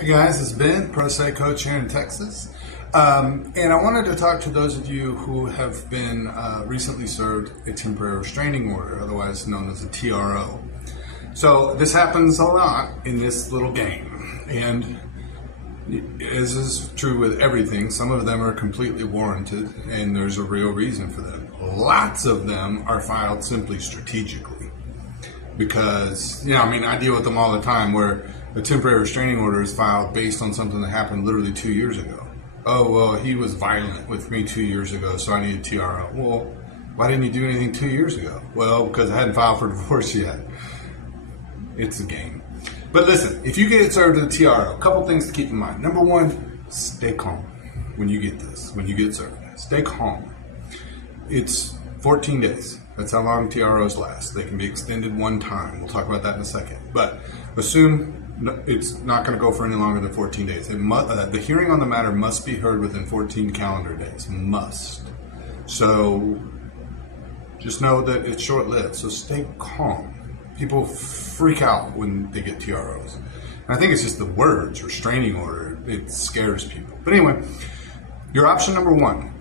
Hey guys, it's Ben, Pro Se Coach here in Texas. And I wanted to talk to those of you who have been recently served a temporary restraining order, otherwise known as a TRO. So this happens a lot in this little game. And as is true with everything, some of them are completely warranted and there's a real reason for them. Lots of them are filed simply strategically. Because, I deal with them all the time where a temporary restraining order is filed based on something that happened literally 2 years ago. Oh, well, he was violent with me 2 years ago, so I need a TRO. Well, why didn't he do anything 2 years ago? Well, because I hadn't filed for divorce yet. It's a game. But listen, if you get served with a TRO, a couple things to keep in mind. Number one, stay calm when you get this, when you get served. Stay calm. It's 14 days. That's how long TROs last. They can be extended one time. We'll talk about that in a second. But assume it's not going to go for any longer than 14 days. The hearing on the matter must be heard within 14 calendar days. Must. So just know that it's short-lived. So stay calm. People freak out when they get TROs. And I think it's just the words, restraining order. It scares people. But anyway, your option number one,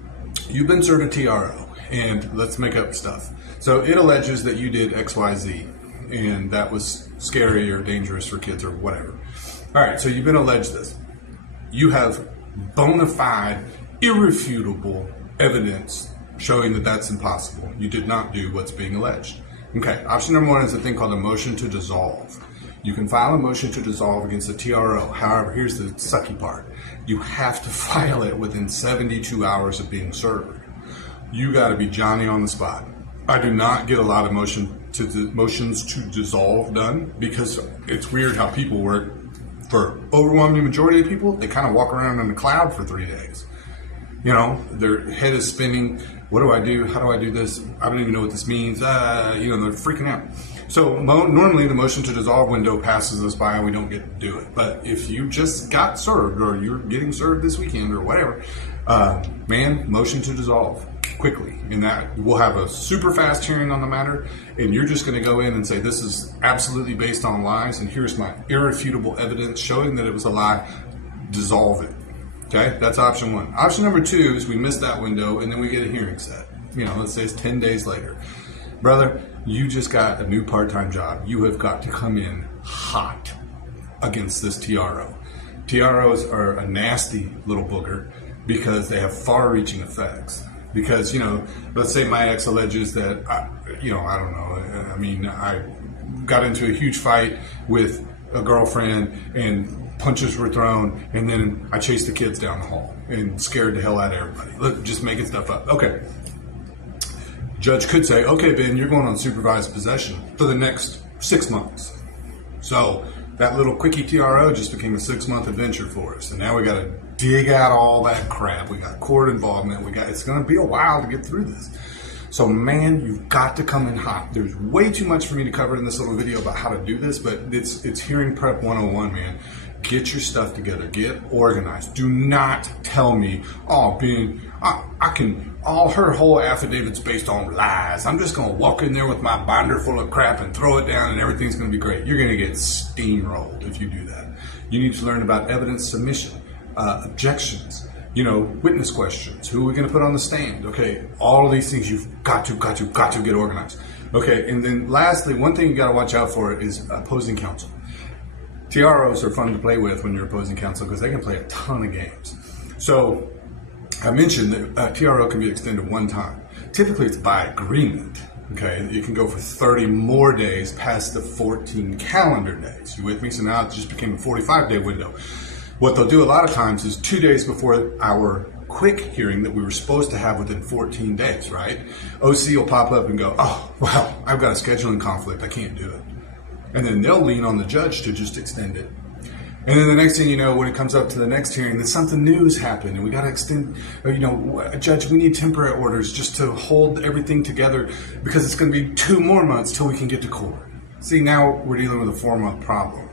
you've been served a TRO. And let's make up stuff. So it alleges that you did XYZ, and that was scary or dangerous for kids or whatever. All right, so you've been alleged this. You have bona fide, irrefutable evidence showing that that's impossible. You did not do what's being alleged. Okay, option number one is a thing called a motion to dissolve. You can file a motion to dissolve against a TRO. However, here's the sucky part. You have to file it within 72 hours of being served. You got to be Johnny on the spot. I do not get a lot of motions to dissolve done because it's weird how people work. For overwhelming majority of people, they kind of walk around in a cloud for 3 days. Their head is spinning. What do I do? How do I do this? I don't even know what this means. They're freaking out. So normally the motion to dissolve window passes us by and we don't get to do it. But if you just got served or you're getting served this weekend or whatever, motion to dissolve quickly. In that we'll have a super fast hearing on the matter and you're just going to go in and say this is absolutely based on lies and here's my irrefutable evidence showing that it was a lie. Dissolve it. Okay, that's option one. Option number two is we miss that window and then we get a hearing set. Let's say it's 10 days later. Brother, you just got a new part-time job. You have got to come in hot against this TRO. TROs are a nasty little booger because they have far-reaching effects. Because, let's say my ex alleges that, I don't know. I got into a huge fight with a girlfriend and punches were thrown and then I chased the kids down the hall and scared the hell out of everybody. Look, just making stuff up. Okay. Judge could say, okay, Ben, you're going on supervised possession for the next 6 months. So that little quickie TRO just became a 6-month adventure for us. And now we got to dig out all that crap. We got court involvement. It's going to be a while to get through this. So man, you've got to come in hot. There's way too much for me to cover in this little video about how to do this, but it's hearing prep 101, man. Get your stuff together. Get organized. Do not tell me, oh, Ben, her whole affidavit's based on lies. I'm just going to walk in there with my binder full of crap and throw it down and everything's going to be great. You're going to get steamrolled if you do that. You need to learn about evidence submission, objections, witness questions. Who are we going to put on the stand? Okay, all of these things you've got to get organized. Okay, and then lastly, one thing you got to watch out for is opposing counsel. TROs are fun to play with when you're opposing counsel because they can play a ton of games. So I mentioned that TRO can be extended one time. Typically it's by agreement. Okay, you can go for 30 more days past the 14 calendar days. You with me? So now it just became a 45-day window. What they'll do a lot of times is 2 days before our quick hearing that we were supposed to have within 14 days, right? OC will pop up and go, oh, well, I've got a scheduling conflict. I can't do it. And then they'll lean on the judge to just extend it. And then the next thing you know, when it comes up to the next hearing, then something new has happened and we got to extend, Judge, we need temporary orders just to hold everything together because it's going to be 2 more months till we can get to court. See, now we're dealing with a 4-month problem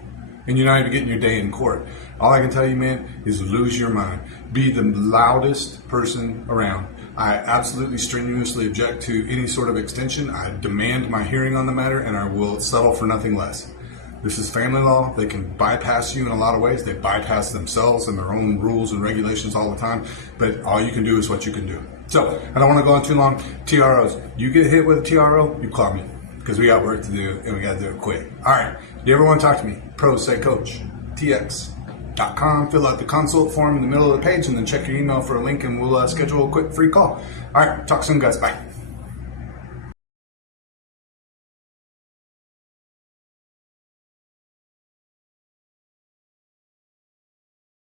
and you're not even getting your day in court. All I can tell you, man, is lose your mind. Be the loudest person around. I absolutely strenuously object to any sort of extension. I demand my hearing on the matter and I will settle for nothing less. This is family law. They can bypass you in a lot of ways. They bypass themselves and their own rules and regulations all the time. But all you can do is what you can do. So I don't want to go on too long. TROs. You get hit with a TRO, you call me, because we got work to do and we got to do it quick. All right. You ever want to talk to me? Pro Say Coach. TX.com. Fill out the consult form in the middle of the page and then check your email for a link and we'll schedule a quick free call. All right. Talk soon, guys. Bye.